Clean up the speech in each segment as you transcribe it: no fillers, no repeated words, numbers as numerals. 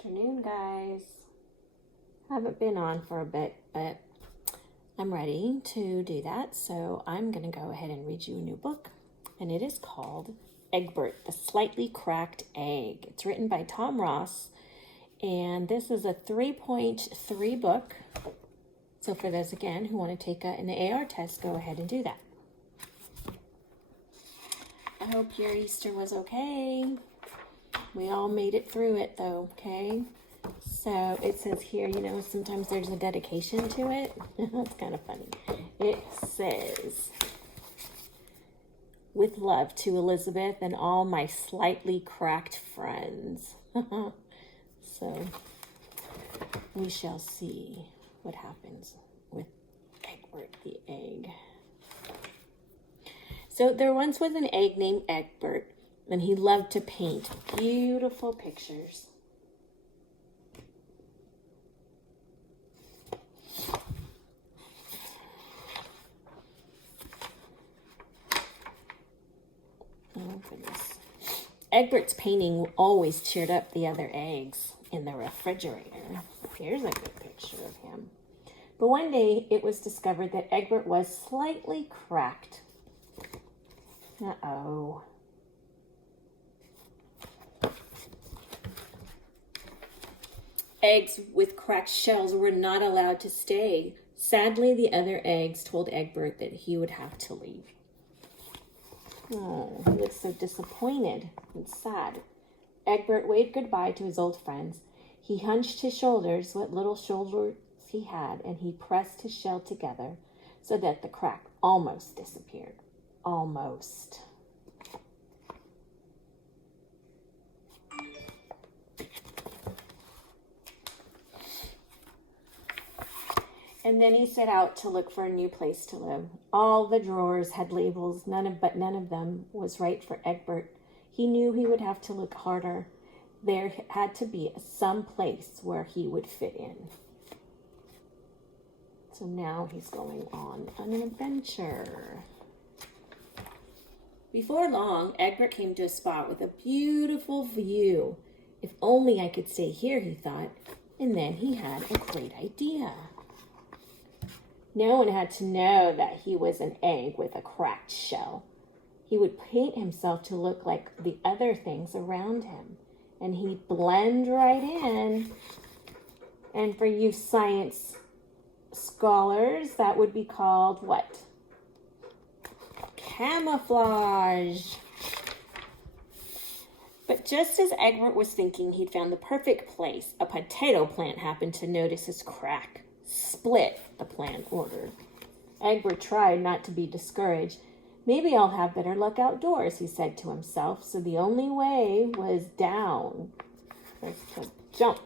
Afternoon, guys. Haven't been on for a bit, but I'm ready to do that. So I'm going to go ahead and read you a new book, and it is called Eggbert, the Slightly Cracked Egg. It's written by Tom Ross, and this is a 3.3 book. So for those, again, who want to take an AR test, go ahead and do that. I hope your Easter was okay. We all made it through it, though, okay? So it says here, you know, sometimes there's a dedication to it. It's kind of funny. It says, with love to Elizabeth and all my slightly cracked friends. So we shall see what happens with Eggbert the egg. So there once was an egg named Eggbert, and he loved to paint beautiful pictures. Oh, goodness. Egbert's painting always cheered up the other eggs in the refrigerator. Here's a good picture of him. But one day it was discovered that Eggbert was slightly cracked. Uh-oh. Eggs with cracked shells were not allowed to stay. Sadly, the other eggs told Eggbert that he would have to leave. Oh, he looked so disappointed and sad. Eggbert waved goodbye to his old friends. He hunched his shoulders, what little shoulders he had, and he pressed his shell together so that the crack almost disappeared. Almost. And then he set out to look for a new place to live. All the drawers had labels, but none of them was right for Eggbert. He knew he would have to look harder. There had to be some place where he would fit in. So now he's going on an adventure. Before long, Eggbert came to a spot with a beautiful view. If only I could stay here, he thought. And then he had a great idea. No one had to know that he was an egg with a cracked shell. He would paint himself to look like the other things around him, and he'd blend right in. And for you science scholars, that would be called what? Camouflage. But just as Eggbert was thinking he'd found the perfect place, a potato plant happened to notice his crack. Split, the plant ordered. Eggbert tried not to be discouraged. Maybe I'll have better luck outdoors, he said to himself. So the only way was down. Let's just jump.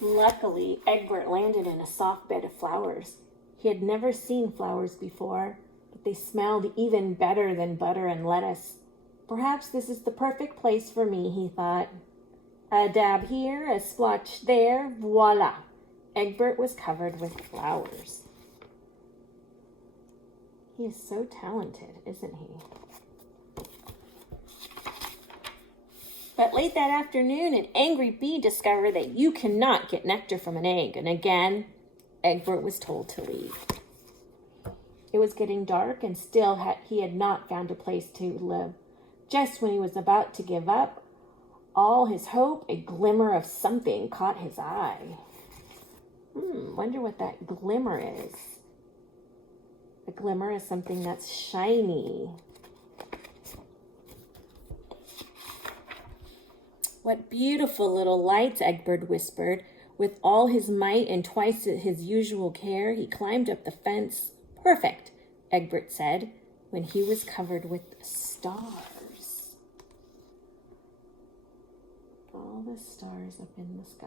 Luckily, Eggbert landed in a soft bed of flowers. He had never seen flowers before, but they smelled even better than butter and lettuce. Perhaps this is the perfect place for me, he thought. A dab here, a splotch there, voila! Eggbert was covered with flowers. He is so talented, isn't he? But late that afternoon, an angry bee discovered that you cannot get nectar from an egg, and again, Eggbert was told to leave. It was getting dark, and still he had not found a place to live. Just when he was about to give up all his hope, a glimmer of something caught his eye. Wonder what that glimmer is. A glimmer is something that's shiny. What beautiful little lights, Eggbert whispered. With all his might and twice his usual care, he climbed up the fence. Perfect, Eggbert said, when he was covered with stars. All the stars up in the sky.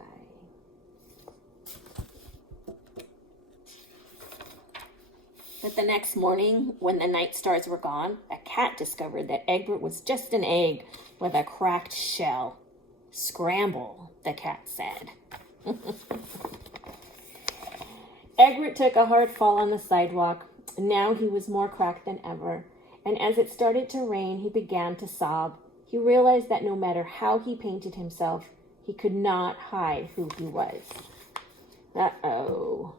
But the next morning, when the night stars were gone, a cat discovered that Eggbert was just an egg with a cracked shell. Scramble, the cat said. Eggbert took a hard fall on the sidewalk. Now he was more cracked than ever, and as it started to rain, he began to sob. He realized that no matter how he painted himself, he could not hide who he was. Uh-oh.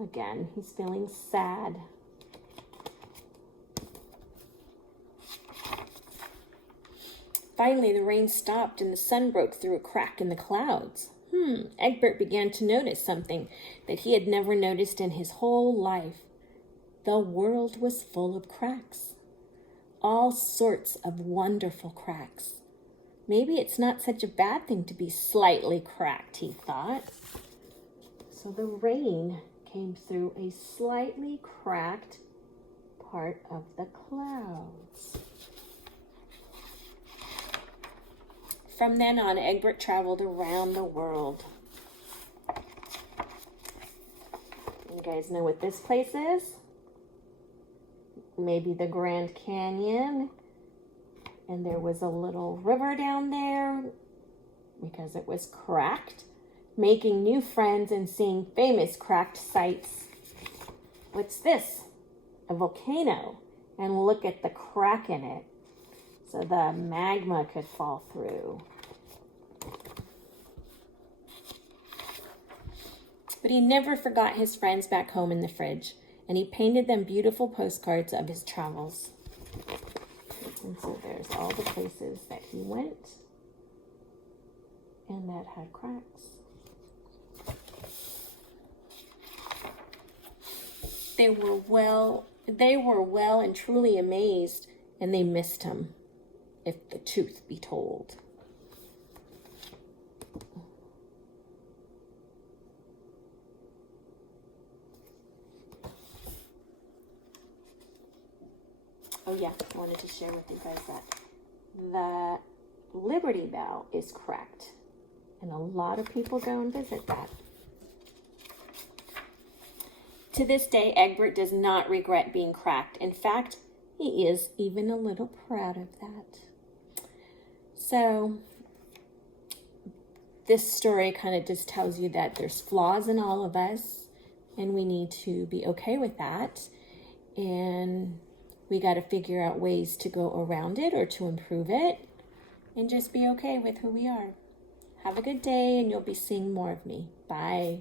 Again, he's feeling sad. Finally, the rain stopped and the sun broke through a crack in the clouds. Eggbert began to notice something that he had never noticed in his whole life. The world was full of cracks. All sorts of wonderful cracks. Maybe it's not such a bad thing to be slightly cracked, he thought. So the rain came through a slightly cracked part of the clouds. From then on, Eggbert traveled around the world. You guys know what this place is? Maybe the Grand Canyon. And there was a little river down there because it was cracked. Making new friends and seeing famous cracked sights. What's this? A volcano. And look at the crack in it. So the magma could fall through. But he never forgot his friends back home in the fridge, and he painted them beautiful postcards of his travels. And so there's all the places that he went and that had cracks. They were well and truly amazed, and they missed him, if the truth be told. Oh yeah, I wanted to share with you guys that the Liberty Bell is cracked, and a lot of people go and visit that. To this day, Eggbert does not regret being cracked. In fact, he is even a little proud of that. So, this story kind of just tells you that there's flaws in all of us, and we need to be okay with that. And we got to figure out ways to go around it or to improve it, and just be okay with who we are. Have a good day, and you'll be seeing more of me. Bye.